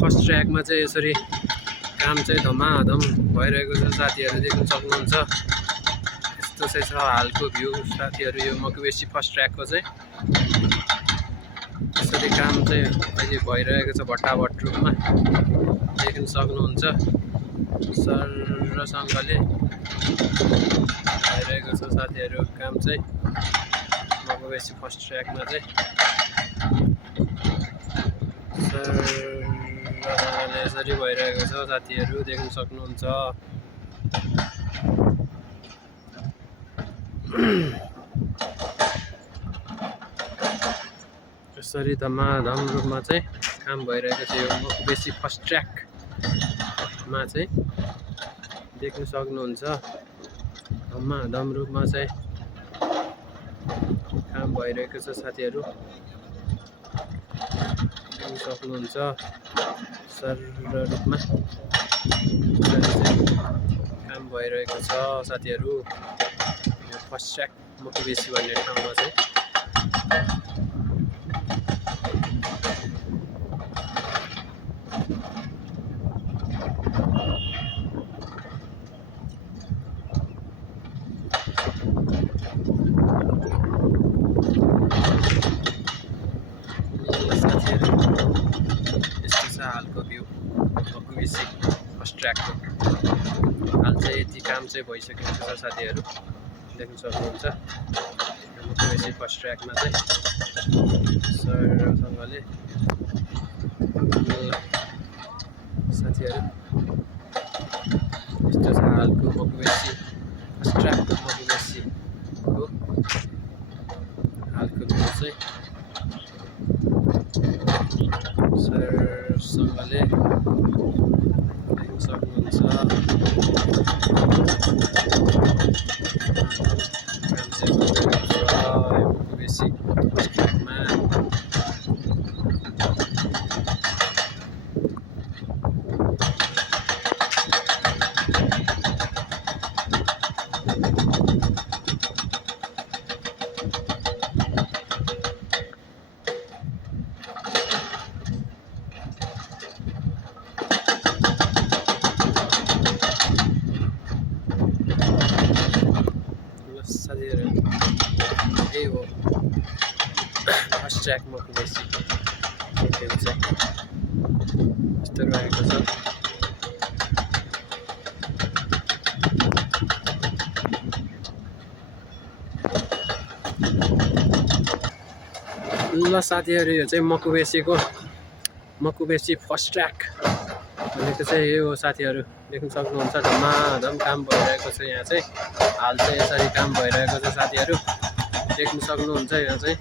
First ट्र्याकमा चाहिँ यसरी काम चाहिँ धमाधम भइरहेको छ साथीहरू, देख्न सक्नुहुन्छ। यस्तो चाहिँ छ हालको भ्यू साथीहरू, यो मकुवेसी फर्स्ट ट्र्याकको चाहिँ यसरी काम चाहिँ अहिले भइरहेको छ भट्टाभट रूपमा, देख्न सक्नुहुन्छ। सरसँगले भइरहेको छ साथीहरू काम चाहिँ मकुवेसी फर्स्ट ट्र्याकमा चाहिँ सरसँगले यसरी भइरहेको छ साथीहरू, देख्न सक्नुहुन्छ। यसरी धमाधम रूपमा चाहिँ काम भइरहेको छ यो मकुवेसी फर्स्ट ट्र्याकमा चाहिँ, देख्न सक्नुहुन्छ। धमाधम रूपमा चाहिँ काम भइरहेको छ साथीहरू, देख्न सक्नुहुन्छ। सरल रूपमा काम भइरहेको छ साथीहरू यो फर्स्ट ट्र्याक मकुवेसी भन्ने ठाउँमा चाहिँ। यस्तो छ हालको भ्यू मकुवेसी फर्स्ट ट्र्याकको। हाल चाहिँ यति काम चाहिँ भइसकेको छ साथीहरू, देख्न सक्नुहुन्छ। मकुवेसी फर्स्ट ट्र्याकमा चाहिँ सरसँगले साथीहरू यस्तो छ हालको मकुवेसी फर्स्ट ट्र्याकको मकुवेसीको हालको भ्यू चाहिँ सरसँगले देख्न सक्नुहुन्छ। मकुवेसी फर्स्ट ट्र्याकमा साथीहरू यही हो फर्स्ट ट्र्याक मकुवेसी चाहिँ यस्तो रहेको छ। ल साथीहरू, यो चाहिँ मकुवेसी फर्स्ट ट्र्याक भनेको चाहिँ यही हो साथीहरू, देख्न सक्नुहुन्छ। धमाधम काम भइरहेको छ यहाँ चाहिँ। हाल चाहिँ यसरी काम भइरहेको छ साथीहरू, देख्न सक्नुहुन्छ। यहाँ चाहिँ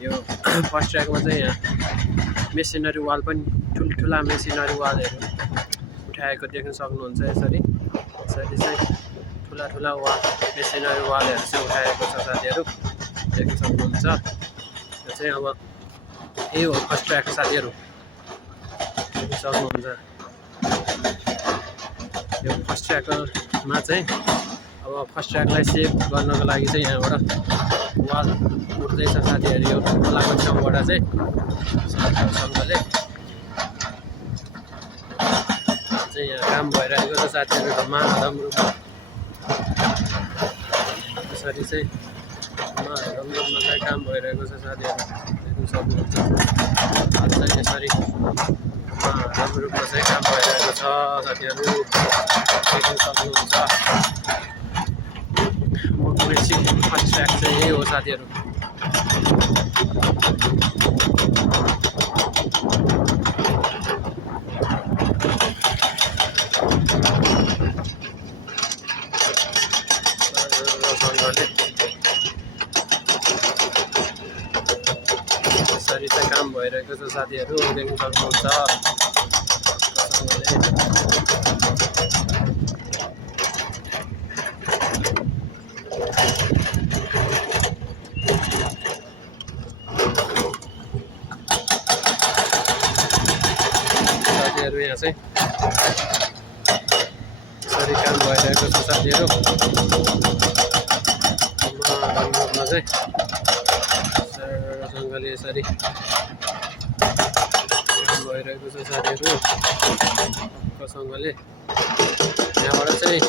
यो फर्स्ट ट्र्याकमा चाहिँ यहाँ मेसिनरी वाल पनि ठुल्ठुला मेसिनरी वालहरू उठाएको देख्न सक्नुहुन्छ। यसरी चाहिँ ठुला वाल मेसिनरी वालहरू चाहिँ उठाएको छ साथीहरू, देख्न सक्नुहुन्छ। यो चाहिँ अब यही हो फर्स्ट ट्र्याक साथीहरू, देख्न सक्नुहुन्छ। यो फर्स्ट ट्र्याकमा चाहिँ अब फर्स्ट ट्र्याकलाई सेभ गर्नको लागि चाहिँ यहाँबाट वाल उठ्दैछ साथीहरू, यो खोलाको छेउबाट चाहिँ सरकारसँगले चाहिँ यहाँ काम भइरहेको छ साथीहरू धमाधम रूपमा। यसरी चाहिँ धमाधम रूपमा चाहिँ काम भइरहेको छ साथीहरू, देख्न सक्नुहुन्छ। हाल चाहिँ यसरी धमाधम रूपमा चाहिँ काम भइरहेको छ साथीहरू, देख्न सक्नुहुन्छ। मकुवेसी फर्स्ट ट्र्याक चाहिँ यही हो साथीहरू। यसरी चाहिँ काम भइरहेको छ साथीहरू, देख्न सक्नुहुन्छ। साथीहरू यहाँ चाहिँ यसरी काम भइरहेको छ साथीहरू। रूपमा चाहिँ सरसँगले यसरी काम भइरहेको छ साथीहरू टक्कसँगले। यहाँबाट चाहिँ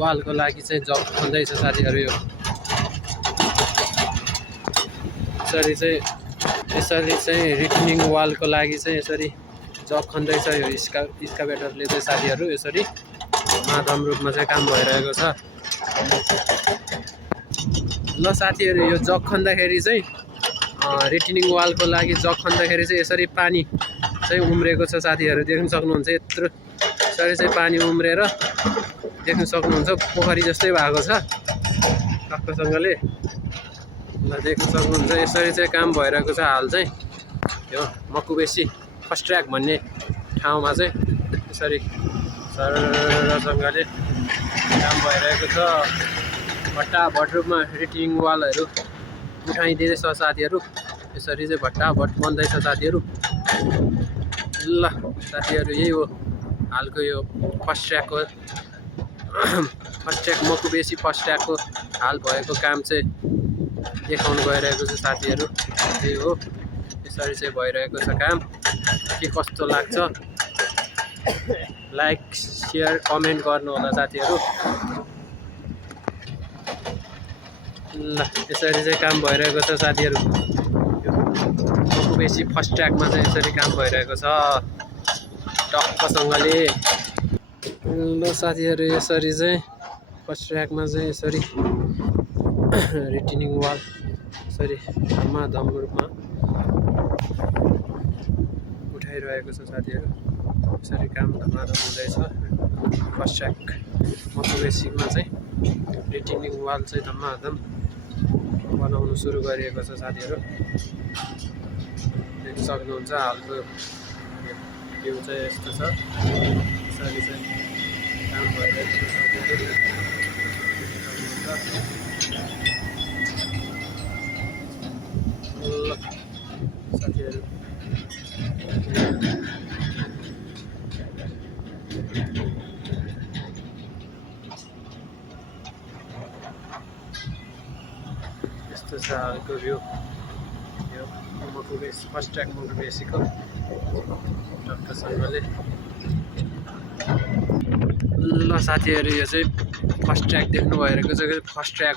वालको लागि चाहिँ जग खन्दैछ साथीहरू। यो यसरी चाहिँ रिटर्निङ वालको लागि चाहिँ यसरी जग खन्दैछ यो एक्सकाभेटरले चाहिँ साथीहरू। यसरी धमाधम रूपमा चाहिँ काम भइरहेको छ। ल साथीहरू, यो जग खन्दाखेरि चाहिँ रिटर्निङ वालको लागि जग खन्दाखेरि चाहिँ यसरी पानी चाहिँ उम्रेको छ साथीहरू। देख्न सक्नुहुन्छ यत्रो यसरी चाहिँ पानी उम्रेर देख्न सक्नुहुन्छ पोखरी जस्तै भएको छ टक्कसँगले। ल देख्न सक्नुहुन्छ यसरी चाहिँ काम भइरहेको छ हाल चाहिँ। यो मकुबेसी फर्स्ट ट्र्याक भन्ने ठाउँमा चाहिँ यसरी सरसँगले काम भइरहेको छ। भट्टाभट रूपमा रिटर्निङ वालहरू उठाइदिँदैछ साथीहरू। यसरी चाहिँ भट्टाभट बन्दैछ साथीहरू। ल साथीहरू, यही हो हालको यो फर्स्ट ट्र्याक मकुबेसी फर्स्ट ट्र्याकको हाल भएको काम चाहिँ देखाउनु गइरहेको छ साथीहरू। यही हो, यसरी चाहिँ भइरहेको छ काम। के कस्तो लाग्छ लाइक सेयर कमेन्ट गर्नु होला साथीहरू। ल यसरी चाहिँ काम भइरहेको छ साथीहरू। मकुबेसी फर्स्ट ट्र्याकमा चाहिँ यसरी काम भइरहेको छ टक्कसँगले। ल साथीहरू, यसरी चाहिँ फर्स्ट ट्र्याकमा चाहिँ यसरी रिटर्निङ वाल यसरी धमाधम रूपमा उठाइरहेको छ साथीहरू। यसरी काम धमाधम हुँदैछ फर्स्ट ट्र्याक मकुबेसीमा चाहिँ। रिटर्निङ वाल चाहिँ धमाधम बनाउनु सुरु गरिएको छ साथीहरू। देख्न सक्नुहुन्छ हालको भ्यू चाहिँ यस्तो छ। यसरी चाहिँ काम भइरहेको छ साथीहरू। ल साथीहरू, यस्तो छ हालको भ्यू। यो मकुबेसी फर्स्ट ट्र्याक मकुबेसीको टक्कसँगले। ल साथीहरू, यो चाहिँ फर्स्ट ट्र्याक देख्नु भइरहेको छ। First track